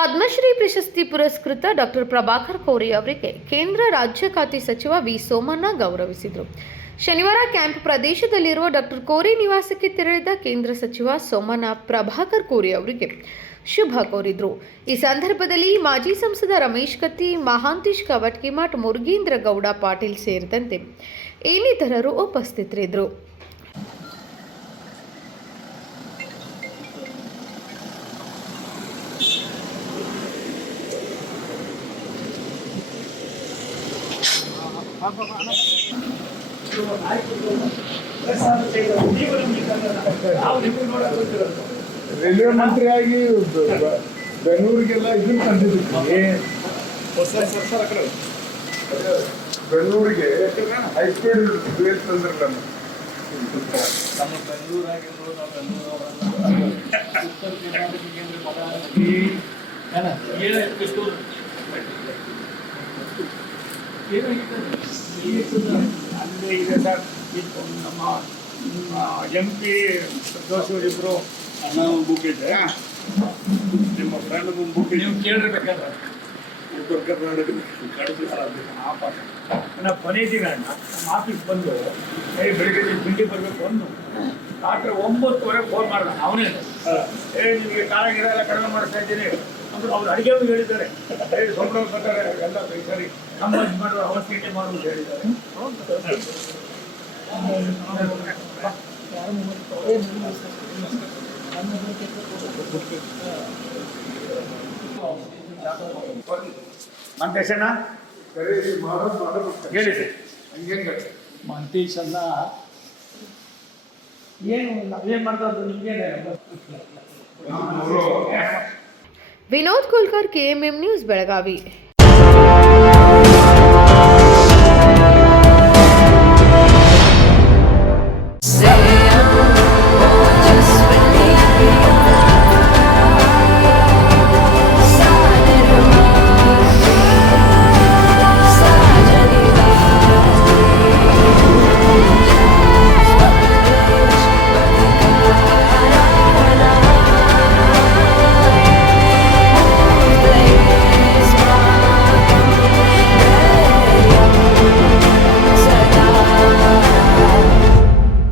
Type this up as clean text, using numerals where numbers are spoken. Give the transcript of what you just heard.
ಪದ್ಮಶ್ರೀ ಪ್ರಶಸ್ತಿ ಪುರಸ್ಕೃತ ಡಾಕ್ಟರ್ ಪ್ರಭಾಕರ್ ಕೋರೆ ಅವರಿಗೆ ಕೇಂದ್ರ ರಾಜ್ಯ ಖಾತೆ ಸಚಿವ ವಿ ಸೋಮಣ್ಣ ಗೌರವಿಸಿದರು. ಶನಿವಾರ ಕ್ಯಾಂಪ್ ಪ್ರದೇಶದಲ್ಲಿರುವ ಡಾಕ್ಟರ್ ಕೋರೆ ನಿವಾಸಕ್ಕೆ ತೆರಳಿದ ಕೇಂದ್ರ ಸಚಿವ ಸೋಮಣ್ಣ ಪ್ರಭಾಕರ್ ಕೋರೆ ಅವರಿಗೆ ಶುಭ ಕೋರಿದರು. ಈ ಸಂದರ್ಭದಲ್ಲಿ ಮಾಜಿ ಸಂಸದ ರಮೇಶ್ ಕತ್ತಿ, ಮಹಾಂತೇಶ್ ಕವಟ್ಕಿಮಠ್, ಮುರುಗೇಂದ್ರ ಗೌಡ ಪಾಟೀಲ್ ಸೇರಿದಂತೆ ಇನ್ನಿತರರು ಉಪಸ್ಥಿತರಿದ್ದರು. ರೈಲ್ವೆ ಮಂತ್ರಿಯಾಗಿ ಬೆಂಗಳೂರಿಗೆಲ್ಲ ಇದನ್ನು ತಂದಿದ್ದೀವಿ. ಬೆಂಗಳೂರಿಗೆ ಹೈಸ್ಪೀಡ್ ರೈಲ್ ತಂದ್ರಲ್ಲ ನಮ್ಮ ಬೆಂಗಳೂರಾಗಿರ್ಬೋದು, ಅಲ್ಲಿ ಇದೆ ಸರ್. ನಮ್ಮ MP ದೋಷಿಬ್ರು ಬುಕ್ ಇದೆ. ನಿಮ್ಮ ಫ್ರೆಂಡ್ ಬುಕ್ ನೀವು ಕೇಳಿರ್ಬೇಕಾದ್ರೆ ಉತ್ತರ ಕರ್ನಾಟಕ ನಾವು ಕೊನೆದಿನ ನಮ್ಮ ಆಫೀಸ್ ಬಂದು ಬೆಳಿಗ್ಗೆ ತಿಂಡಿ ಬರಬೇಕು ಅಂದು ರಾತ್ರಿ 9:30 ಫೋನ್ ಮಾಡಿದ. ಅವನೇ ನಿಮಗೆ ಕಾರಾಗಿರ ಎಲ್ಲ ಕಡಿಮೆ ಮಾಡಿಸ್ತಾ ಇದ್ದೀನಿ ಅಂದ್ರೆ ಅವ್ರು ಅಡುಗೆಯವರು ಹೇಳಿದ್ದಾರೆ. ಸೋಮಣ್ಣ ಪ್ರಕಾರ ಎಲ್ಲ ಸರಿ ಸಂಭಾಷಣೆ ಮಾಡುವ ಅವಶ್ಯಕತೆ ಮಾಡುವುದು ಹೇಳಿದ್ದಾರೆ. ಮಂತೇಶಣ್ಣ ಸರಿ ಮಾಡೋದು ಹೇಳಿ ಸರ್. ಹಂಗೇನು ಮಂತೇಶ್ ಅಲ್ಲ, ಏನು ನಾವೇನು ಮಾಡ್ತಾ ನಿಮ್ಗೇನೆ. Vinod Kulkar, KMM news, Belagavi.